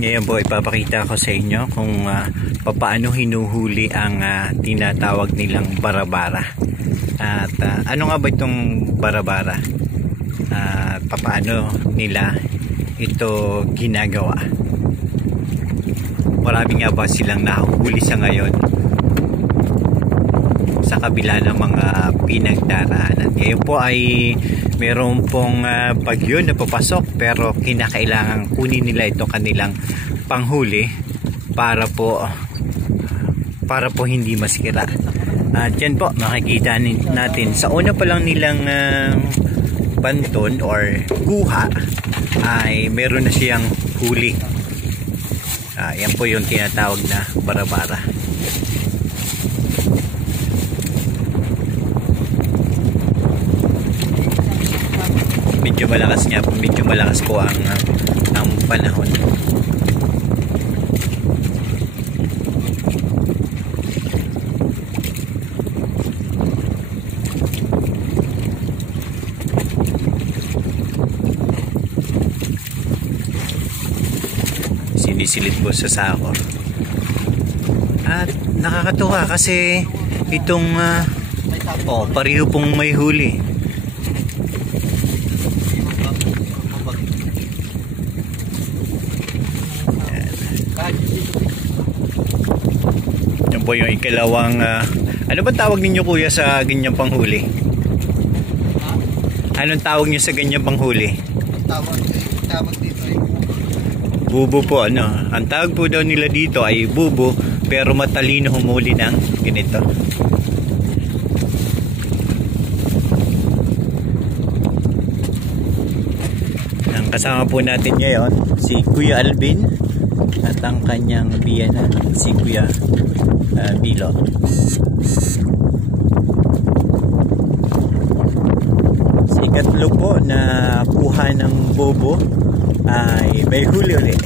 Ngayon po ipapakita ko sa inyo kung paano hinuhuli ang tinatawag nilang barabara. At ano nga ba itong barabara? At paano nila ito ginagawa? Marami nga ba silang nahuhuli sa ngayon sa kabila ng mga pinagdaraanan? Ngayon po ay meron pong bagyo na papasok, pero kinakailangan kunin nila ito kanilang panghuli para po hindi maskira. At yan po makikita natin sa una pa lang nilang banton or kuha ay meron na siyang huli. Yan po yung tinatawag na barabara. Medyo malakas po ang panahon. Sinisilid po sa sako. At nakakatuwa kasi itong pareho pong may huli. Yan po yung ikalawang ano ba tawag ninyo kuya sa ganyang panghuli? Anong tawag niyo sa ganyang panghuli? Tawag dito ay bubo po, ano? Ang tawag po daw nila dito ay bubo, pero matalino humuli ng ganito. Ang kasama po natin ngayon si Kuya Alvin at ang kanyang biyana si Kuya Bilo. Si ikatlo po na kuha ng bubo ay may huli ulit.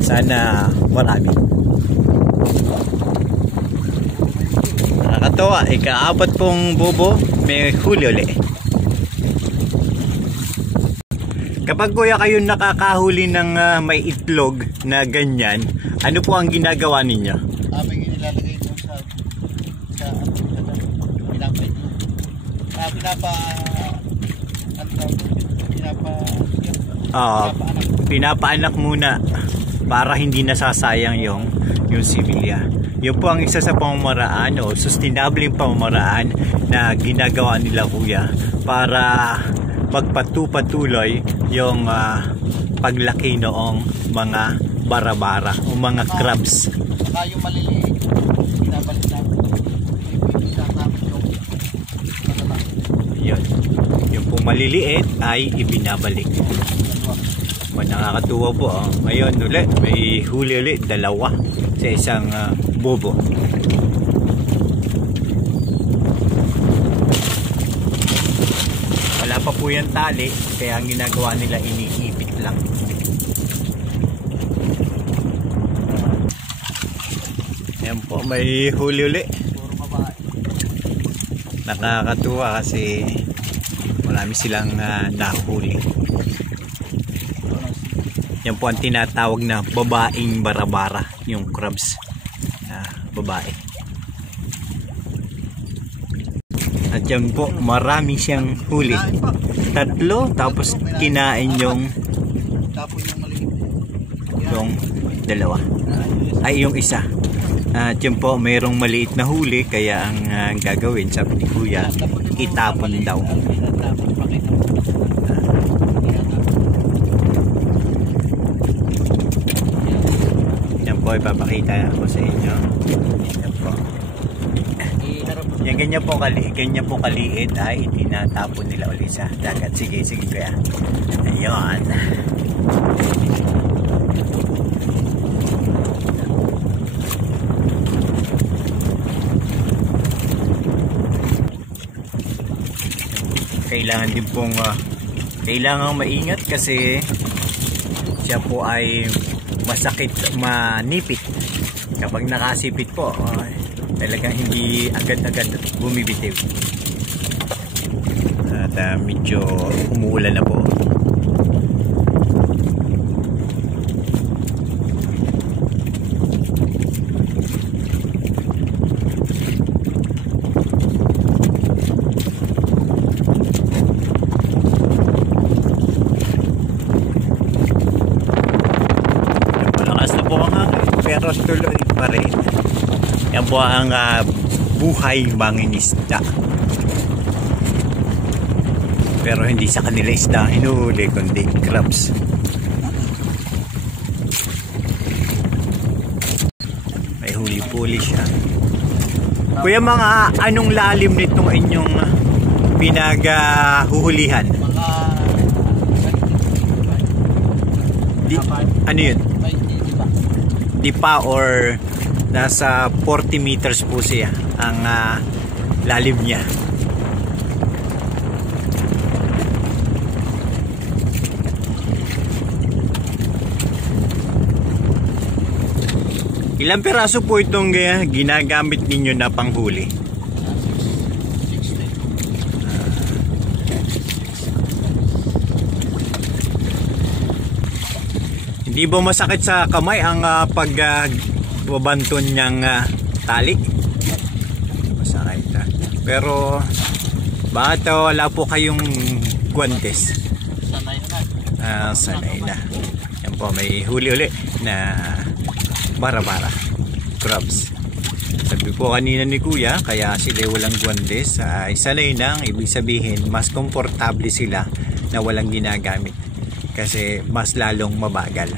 Sana marami. Nakakatawa, ika-apat pong bubo may huli ulit. Kapag kuya kayo nakakahuli ng may itlog na ganyan, ano po ang ginagawa ninyo? Aming inilalagay doon sa pinapaanak muna para hindi nasasayang yung sibilya. Yun po ang isa sa pamamaraan o sustainable pamamaraan na ginagawa nila kuya para magpatuloy yung paglaki noong mga barabara o mga crabs. Saka yung maliliit, binabalik namin. Yun. Yung pong maliliit ay ibinabalik. Nakakatuwa po. Ngayon ulit, may huli ulit, dalawa sa isang bobo. Wala pa po yung tali, kaya ang ginagawa nila iniipit lang. Yan po, may huli ulit. Nakakatuwa kasi marami silang nahuli. Yan po ang tinatawag na babaeng barabara, yung crabs na babae. At yan po, marami siyang huli. Tatlo, tapos kinain yung dalawa. Ay, yung isa. At yan po, mayroong maliit na huli, kaya ang gagawin, sabi ni Kuya, itapon daw. Yan po, ipapakita ako sa inyo. Yan po. Yan, ganyan po kaliit ay itinatapon nila ulit sa dagat. Sige Kuya. Ayun. Kailangan din pong kailangan maingat kasi siya po ay masakit, manipit. Kapag nakasipit po, talagang hindi agad-agad bumibitiw. At medyo umuulan na po. pero tuloy pa rin. Yan po ang buhay mangingisda. Pero hindi sa kanila isda hinuhuli kundi crabs. May huli-huli siya. Kuya, mga anong lalim nitong inyong pinaghuhulihan? Ano yun? Dipa or nasa 40 meters po siya ang lalim niya. Ilang piraso po itong ginagamit ninyo na panghuli? 60. Hindi ba masakit sa kamay ang pagbabanton niyang tali? Masakit. Pero bakit wala po kayong guantes? Sanay na. Sanay na. Yan po, may huli-huli na bara-bara crabs. Sabi po kanina ni Kuya, kaya sila walang guantes ay sanay nang, ibig sabihin mas komportable sila na walang ginagamit kasi mas lalong mabagal.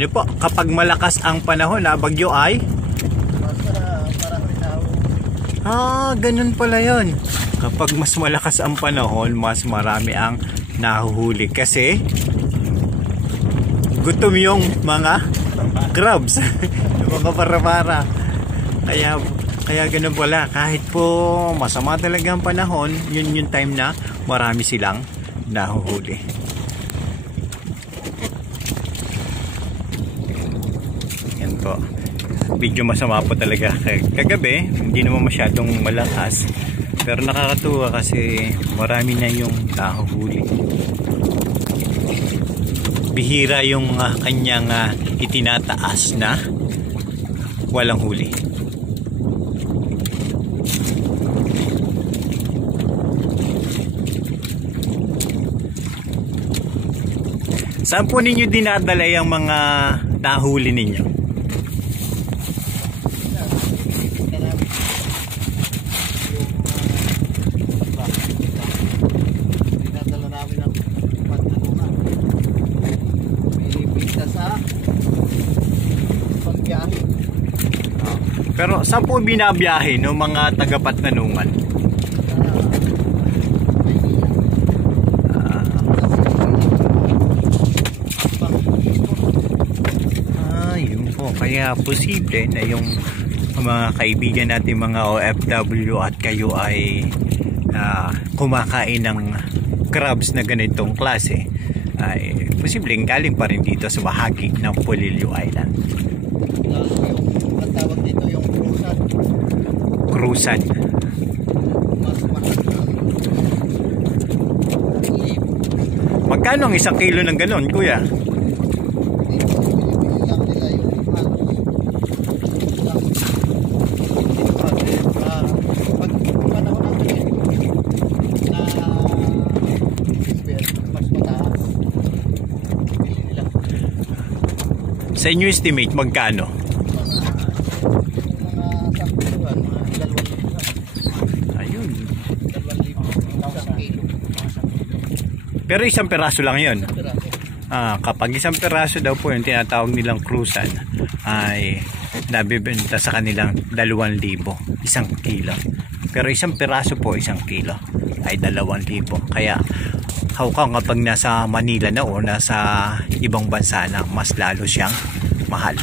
Ano po, kapag malakas ang panahon na bagyo ay ganun pala yun. Kapag mas malakas ang panahon, mas marami ang nahuhuli kasi gutom yung mga crabs. Yung mga para-para. Kaya ganun pala. Kahit po masama talaga ang panahon, yun yung time na marami silang nahuhuli. Yan po. Medyo masama po talaga. Kagabi, hindi naman masyadong malakas. Pero nakakatuwa kasi marami na yung nahuhuli. Bihira yung kanyang itinataas na walang huli. Saan po ninyo dinadala yung mga nahuli ninyo? Pero saan po binabiyahe ng mga taga-Patnanungan? Yun po. Kaya posible na yung mga kaibigan natin mga OFW at kayo ay kumakain ng crabs na ganitong klase ay posibleng galing pa rin dito sa bahagi ng Polillo Island. Tawag dito yung Cruisan. Magkano ang 1 kilo ng ganon, Kuya? Sa inyo estimate, magkano? Ayun. Pero isang peraso lang yun. Kapag isang peraso daw po yung tinatawag nilang cruisan ay nabibenta sa kanilang 2,000, 1 kilo. Pero isang peraso po, 1 kilo ay 2,000. Kaya hawkang kapag nasa Manila na o nasa ibang bansa na, mas lalo siyang mahal.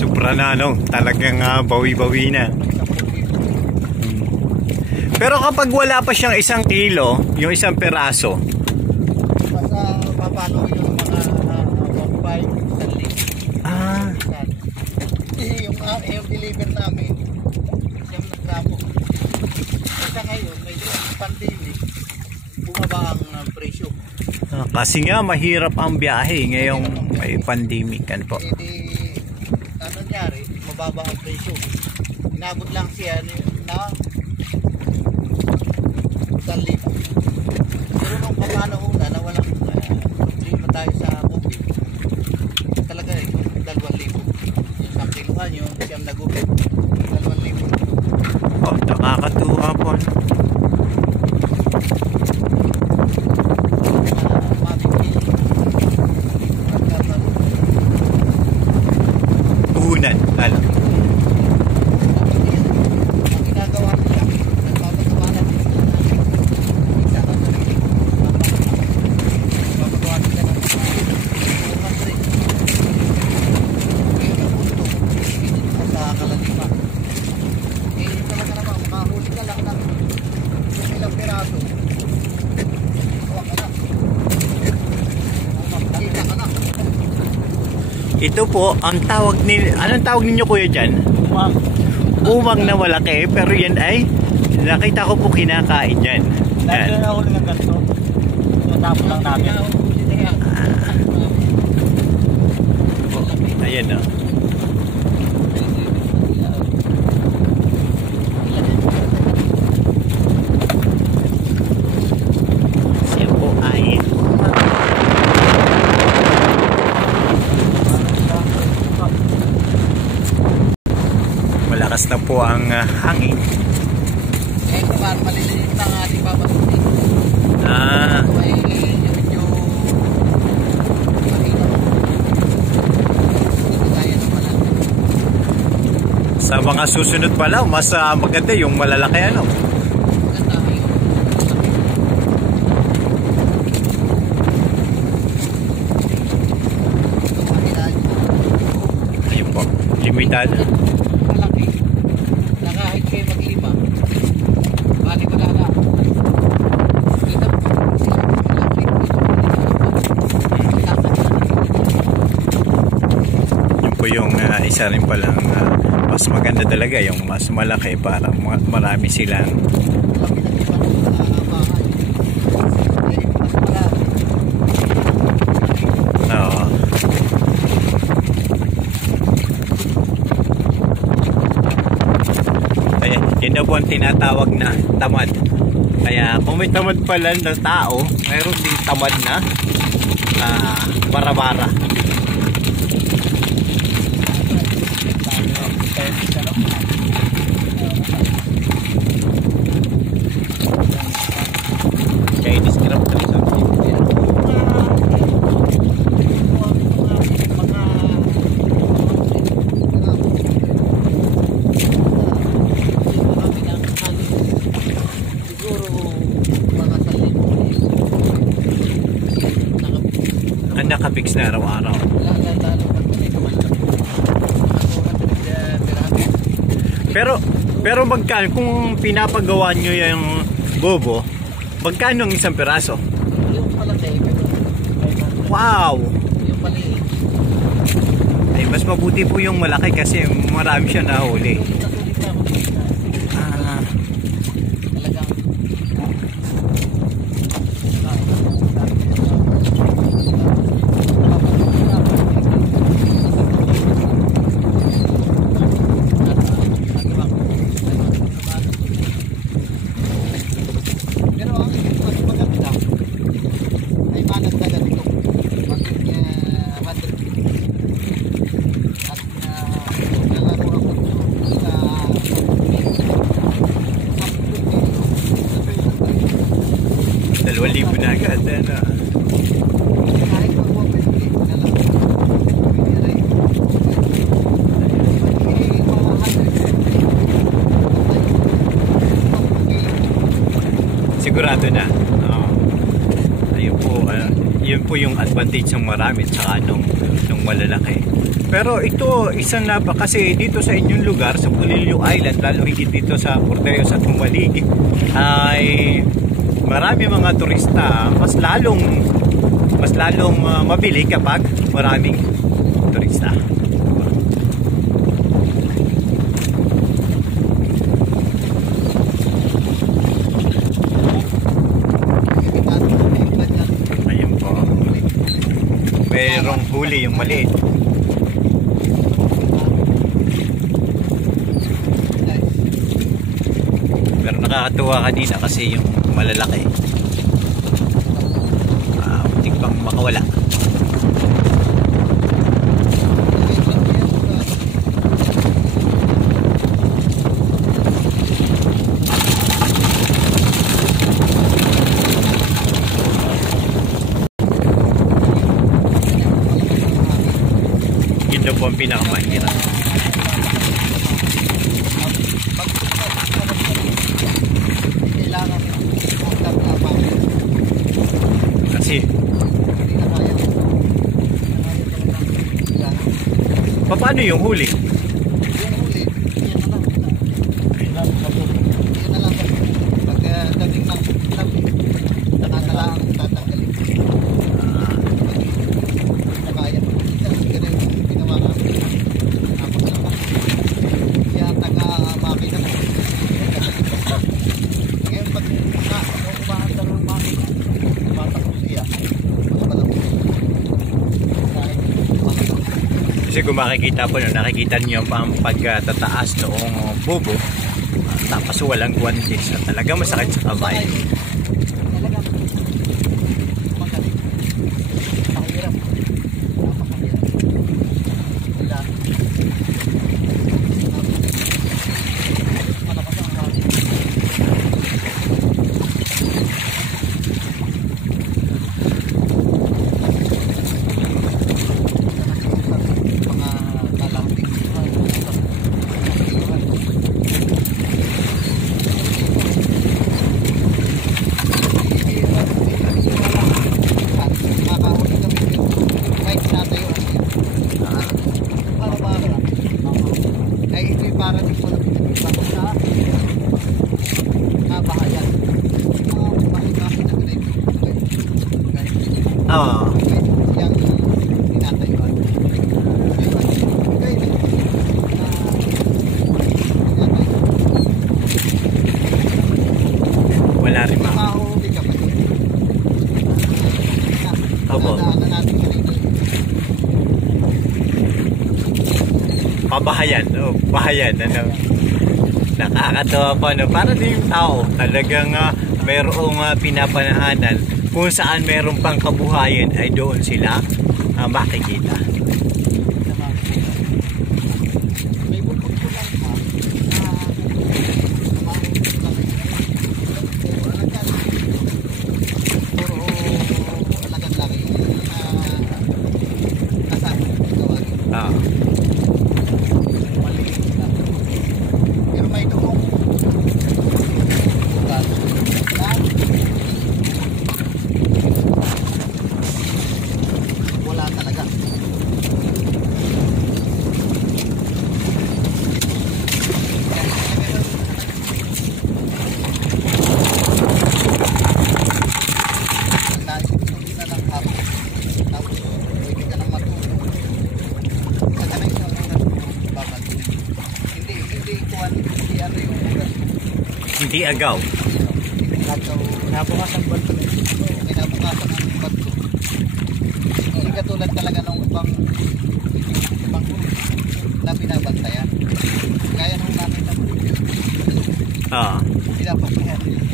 Sobra na, no? Talagang bawi-bawi na. Pero kapag wala pa siyang 1 kilo, yung 1 peraso, papalo yung mga 1,500, 1,000. Yung deliver namin, siyang nagtapos. sa ngayon, may pandemic, bumaba ang presyo. Kasi nga mahirap ang biyahe ngayong may pandemic kan po. Eh di, ano nangyari, mababa ang presyo. Inabot lang siya na 1,000. Pero nung pamanauna na walang problema tayo sa bukid, talaga yung 2,000. Yung sa kiluhan yung siyam na gupit, 2,000. Oh, nakakatuwa po. Puhunan, lalo. Ang ginagawa nila, nagpapagawalan nila isa ka sa rin. Nagpapagawa nila ng 400. Ngayon ang punto, hindi pa sa Kalalima. Eh, talaga naman, makahuli ka lang ng ilang piraso. Huwag ka na. Makikita ka na. Ito po, ang tawag ni anong tawag ninyo kuya dyan? Umang na malaki, pero yan ay nakita ko po kinakain yan. Dahil na ako ng ganito. Natapos lang namin. Ayan o. Siya po ay malakas na po ang hangin. Eh, kapag maliliit na nga ating papasutin. Ah, Ay, medyo mahina. Hindi kaya ng malaki. sa mga susunod pala, mas maganda yung malalaki ano. Maganda yung Ayun po, limited. malaki. Na kahit kayo mag-lima, bali wala na. Kita mo, sila malaki. Yun po yung isa rin palang mas maganda talaga yung mas malaki para marami silang Malaki na iba ng bahay. Kaya mas marami. oo. Kaya yun na po ang tinatawag na tamad. Kaya kung may tamad pala na tao, mayroon din tamad na bara-bara. Chinese crab na something. Ang nakapix na araw-araw. Pero magkano kung pinapagawa nyo yung bobo, magkano ang isang piraso? Yung palaki, Wow! yung paliit. Ay, mas mabuti po yung malaki kasi marami siya nahuli. Nasulit na ako. Ah, Talagang pero ang mas maganda ay managdagan ito. Bakit at nalaro ako sa 2,000 na agad. Ano? kahit mag-open game na lang. Pwede rin. Pwede mga 100. Sigurado na. Oo. Ayun po, yun po yung advantage ng marami tsaka nung malalaki. Pero ito, isang kasi dito sa inyong lugar, sa Pulilio Island, lalo higit dito sa Porteos at Humalig, ay marami mga turista. Mas lalong mabili kapag maraming turista. huli yung maliit. Pero nakakatuwa kanina kasi yung malalaki. Muntik pang makawala. Yun daw po ang pinakamahirap. Kasi paano yung huli? Yung huli, yan na lang. Yan na lang. Pagdating ng tabi, saka na lang tatanggalin. Kaya mo kita, siguro yung ginawa namin. Tapos naman, kaya taga-makina mo. Ngayon, pag umahandang ng makina, tumatakbo siya. Kasi kung makikita po, nakikita niyo ang pagtataas noong bubo, tapos walang guwantes na talaga masakit sa kamay. Oo. Wala rin ma. Opo. Pabahayan, oh, bahayan, ano. Nakakatawa po, ano, para din yung tao, talagang mayroong pinapanahanan kung saan mayroong pang kabuhayan ay doon sila makikita. Hindi agaw. Nabukasan ba ito? Nabukasan ang bato. Hindi katulad talaga ng ibang na binabantayan. Kaya nung namin na pinapapayan nila.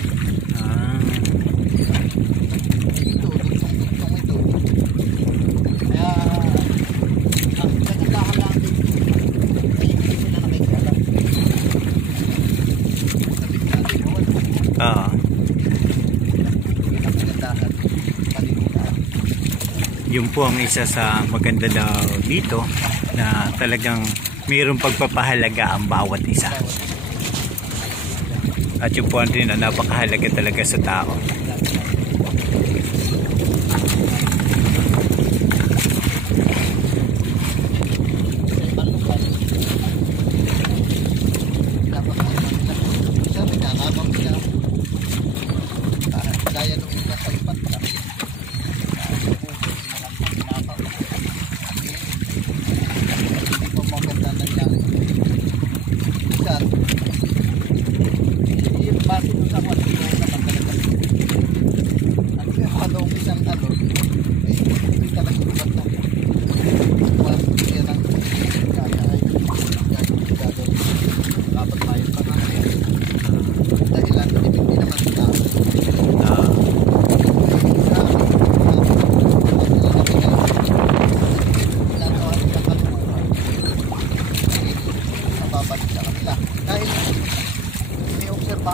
Ito, itong ito. Kaya ang kagandahan lang dito ay hindi sila nakikita. Yun po ang isa sa maganda daw dito, na talagang mayroong pagpapahalaga ang bawat isa. At yun po din na napakahalaga talaga sa tao.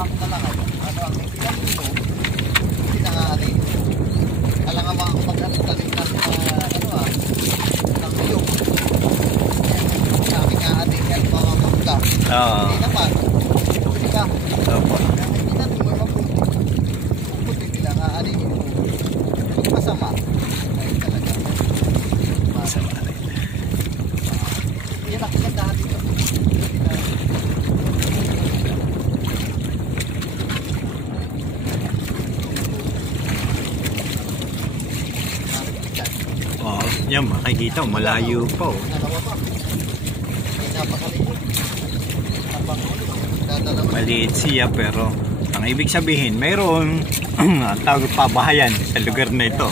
ako na lang ano ang ilan mo hindi na nga ano alang ang mga kumag-talim na ng biyong sabi nga ano yan mga mangga hindi naman hindi ka hindi natin mo mabuti nila nga ano yung masama ay talaga masama rin yan ang kagandahan dito yan makikita malayo po. Maliit siya pero ang ibig sabihin mayroon tawag pabahayan sa lugar na ito.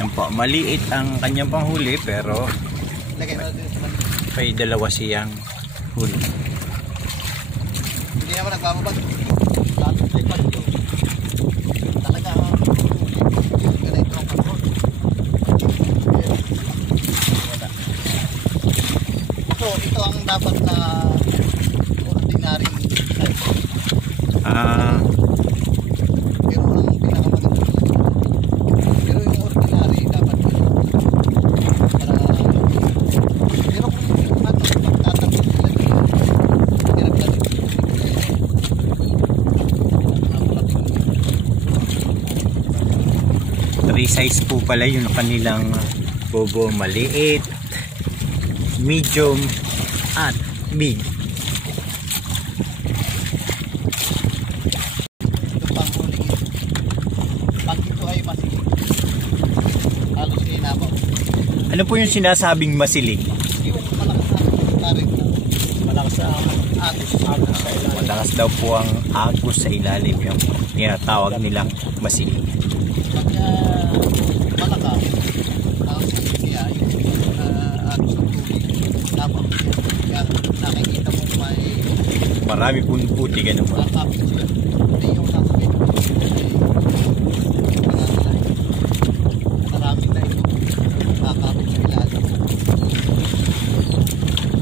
Yan po, maliit ang kanyang panghuli pero may dalawa siyang huli. Hindi naman nagbababag. Talaga ganito ang panghuli. So ito ang dapat na ordinary size. Pero ang pinakamaganda pero yung ordinary dapat para pero kung magtatapos sila hirap na rin. 3 size po pala yung kanilang bobo, maliit, medium at big. Ito pang huling pag ito ay masilig halos hinabaw. Ano po yung sinasabing masilig? Yung malakas na tarik na malakas sa agos sa ilalim. Malakas daw po ang agos sa ilalim yung tinatawag nilang masilig. Pagka malakas ang salit niya yung agos ng tubig tapos nakikita mo may marami pong puti ganun ba? nakapit siya hindi yung nakapit maraming na ito nakapit sa ilalim.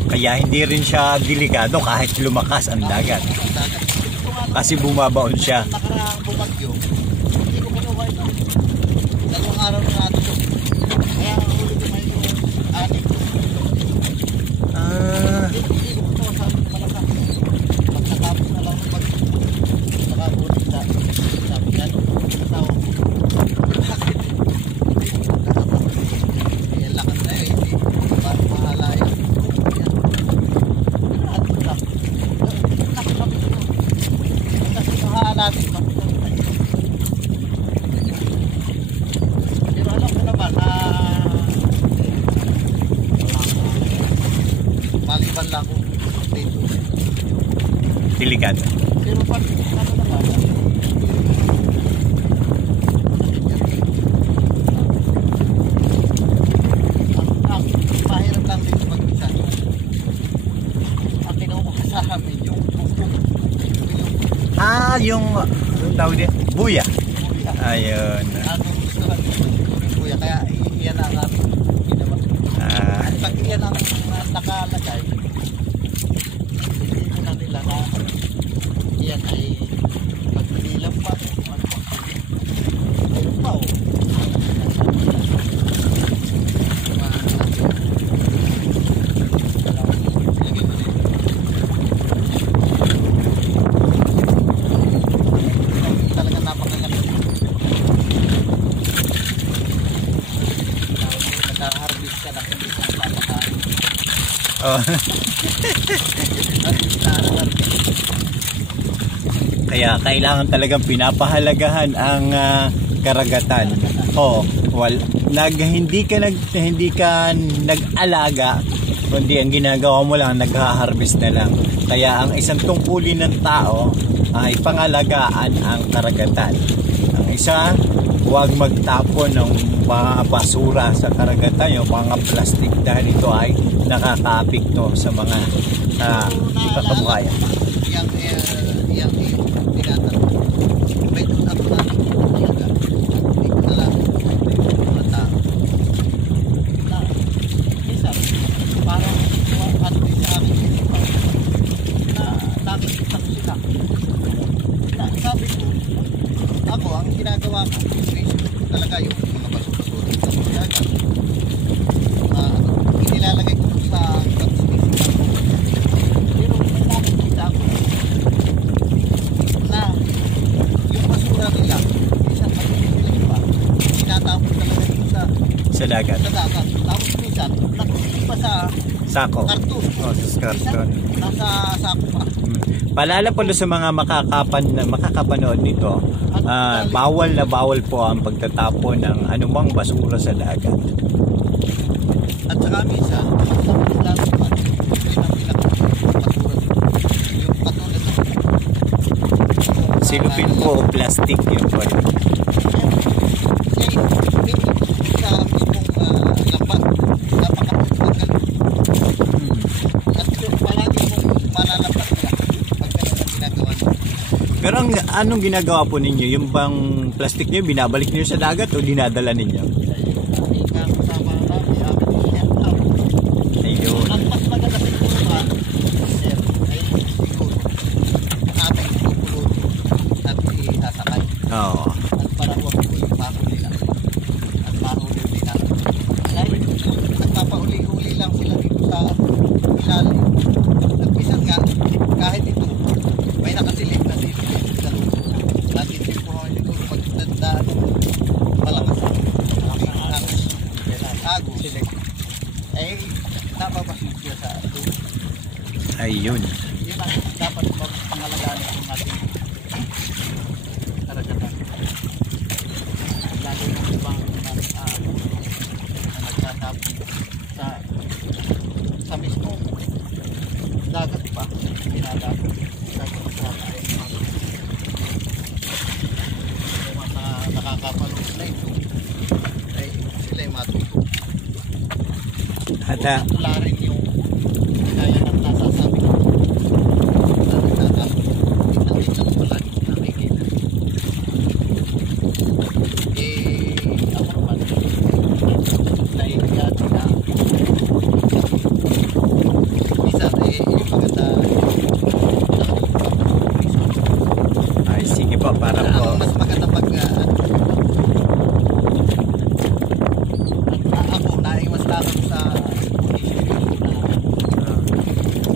Kaya hindi rin siya delikado kahit lumakas ang dagat kasi bumabaon siya. Nakaraang bumagyo hindi ko kinuha ito 2 araw na natin ito kaya ang huli ko na yung 6 hindi ko ito sabi ko malakas pag natapos na lang ng bagyo nakakulit sa sabi nga ito asawa ko bakit yan lakas na yun hindi paano mahala yan natin pero alam ko naman na maliban lang kung dito Delikado. pero pag ano naman ang mahirap lang dito magbisan ang kinukuha sa amin yung Yung tawag din buya. buya. Ayun. Ang gusto lang yung buya kaya iyan ang aming ginawa. Pag iyan ang nakalagay hindi mo na nila na iyan ay pag nilang pa ayun pa talaga napakalaki. Naka-harvest ka na hindi ka napapakain. Oh. Kaya kailangan talagang pinapahalagahan ang karagatan. Hindi ka nag-alaga kundi ang ginagawa mo lang nagha-harvest na lang. Kaya ang isang tungkulin ng tao ay pangalagaan ang karagatan. Ang isa, huwag magtapon ng mga basura sa karagatan, yung mga plastic dahil ito ay nakaka-apekto sa mga kabuhayan. Yang tinatanong. May doon ako na talaga. Hindi ko na lang mga tao. Na, isa, parang ano din sa akin na nakikita ko sila. ginagawa ko, talaga yung mga basura-basura sa dagat. Inilalagay ko sa space. Pero may nakikita ako na yung basura nila, isang maliit pa, tinatapon talaga yung Sa dagat. sa dagat. Tapos minsan, nakulit pa sa Sako. karton. Oh, sa karton. Nasa sako pa. Paalala po sa mga makakapanood nito, bawal na bawal po ang pagtatapon ng anumang basura sa dagat. At saka minsan, sa lalapad, basura dito. Yung katulad ng Silupin po o plastic yun po. sa mismong lambat, napakapagpagal. At ito, palagi mong malalapas nila pag ganyan ang ginagawa nyo. Pero anong ginagawa po ninyo? Yung bang plastic nyo, binabalik nyo sa dagat o dinadala ninyo? Kasama namin, amin Ayun. ang mas maganda siguro ba, sir, ay siguro ating tutulog at isasakay. Oo. At para huwag po yung pako nila at mahuli nila. Dahil nagpapauli-uli lang sila dito sa ilalim. At minsan nga, kahit ito, may nakasilip na dito sa loob. At ito po ito pagdandaan malakas ang agos. Eh, napapasin siya sa ito. Ayun. Yun ang dapat pangalagaan ng ating karagatan. Lalo ng ibang na nagtatapon sa mismo dagat pa. Pinadapon sa ay mga nakakapanood na ito ay sila ay matuto. At Wala rin yung kaya ng nasasabi ko na nagtatapon. Tingnan din lang pala nakikita. Ako naman naiingat na minsan yung maganda ay, sige po, para po. ang mas maganda pag ako naiwas lang sa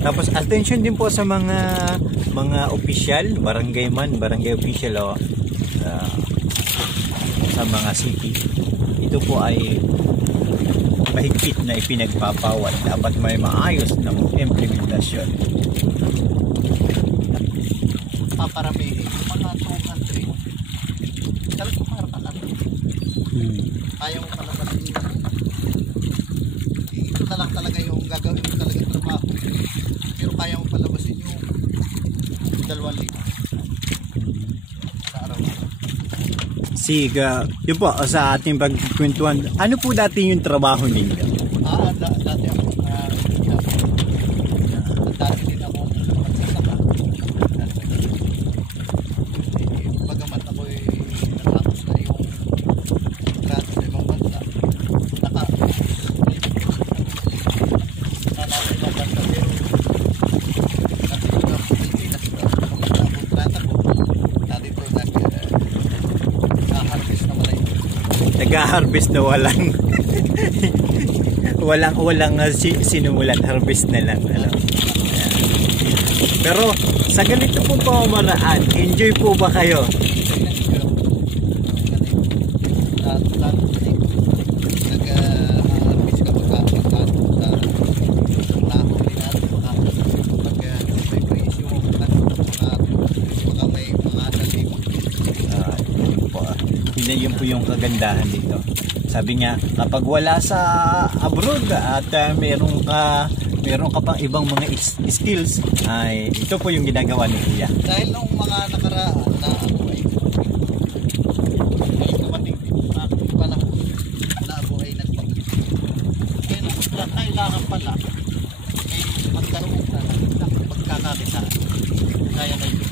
Tapos attention din po sa mga opisyal, barangay official o sa mga city. Ito po ay mahigpit na ipinagpapawal. Dapat may maayos ng implementasyon. paparamihin yung mga 200 talagang para palaki. Ayaw mo palabasin ito na lang talaga yung gagawin mo talaga trabaho, pero kaya mo palabasin yung 2,000 sa araw. Siga, yun po, sa ating pagkwentuhan, ano po dati yung trabaho ninyo? Dati ako dati din ako magsasaka. Bagamat ako'y natapos na yung grado sa ibang bansa, nanalo ibang bansa, pero kasi ito ang Pilipinas ito ang kontrata ko na dito nag-harvest na malay. Nag-harvest na walang sinumulan, harvest na lang, ano. Pero sa ganito po pamamaraan, enjoy po ba kayo? Yun po yung kagandahan dito. Sabi nga, kapag wala sa abroad at meron ka pang ibang mga skills, ay ito po yung ginagawa ni Kuya. Dahil nung mga nakaraan na ako ay dumating din na panahon na ako ay nagpapit. Kaya nung kailangan pala ay magkaroon ka ng pagkakakitaan. Kaya na ito.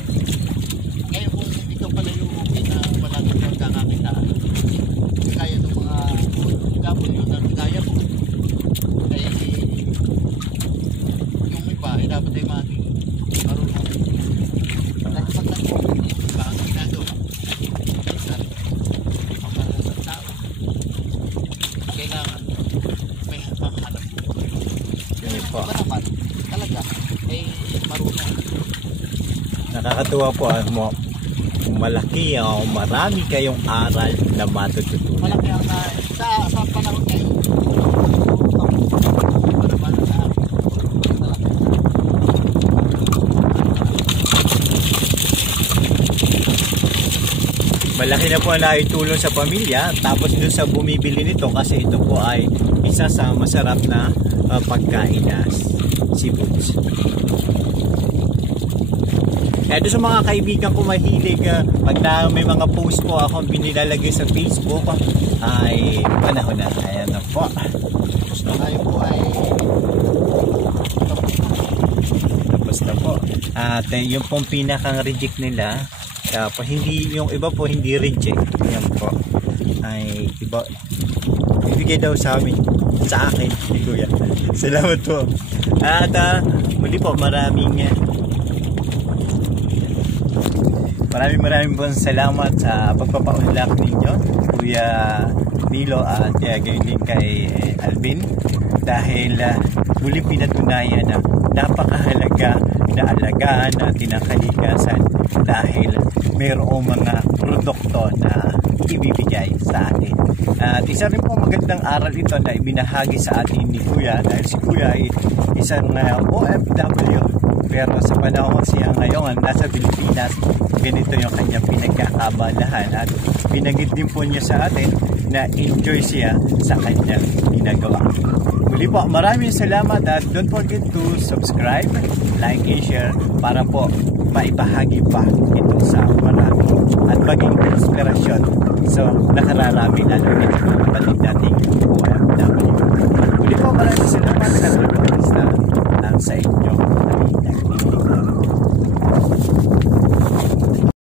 Ngayon kung ikaw pala yung na wala nang pagkakakitaan, kaya ng mga gabon yun na kaya mo ay yung iba ay dapat ay maging marunong. Dahil pag nakakatuwa po malaki marami kayong aral na matututunan. Malaki ang sa panahon ngayon. Malaki na po ang naitulong sa pamilya, tapos dun sa bumibili nito kasi ito po ay isa sa masarap na pagkain na seafoods. Kaya doon sa mga kaibigan ko mahilig, pag may mga post po ako binilalagay sa Facebook, ay panahon na. Ayan na po. Gusto ngayon po ay tapos na po. At yung pong pinakang reject nila, tapos hindi, yung iba po hindi reject. Ayan po. Ay iba, ibigay daw sa amin, sa akin, ni Kuya. Salamat po. At muli po, maraming pong salamat sa pagpapaunlak ninyo, Kuya Nilo, at gayon din kay Alvin, dahil muli pinatunayan na napakahalaga na alagaan natin ang kalikasan dahil mayroong mga produkto na ibibigay sa atin. At isa rin po magandang aral ito na ibinahagi sa atin ni Kuya, dahil si Kuya ay isang OFW, pero sa panahon siya ngayon nasa Pilipinas, ganito yung kanyang pinagkakabalahan, at binanggit din po niya sa atin na enjoy siya sa kanyang ginagawa. Muli po, maraming salamat, at don't forget to subscribe, like, and share para po maibahagi pa ito sa marami at maging inspirasyon so nakararami lalo ito mga kapatid nating OFW. Muli po, maraming salamat sa pagpapalista sa inyo.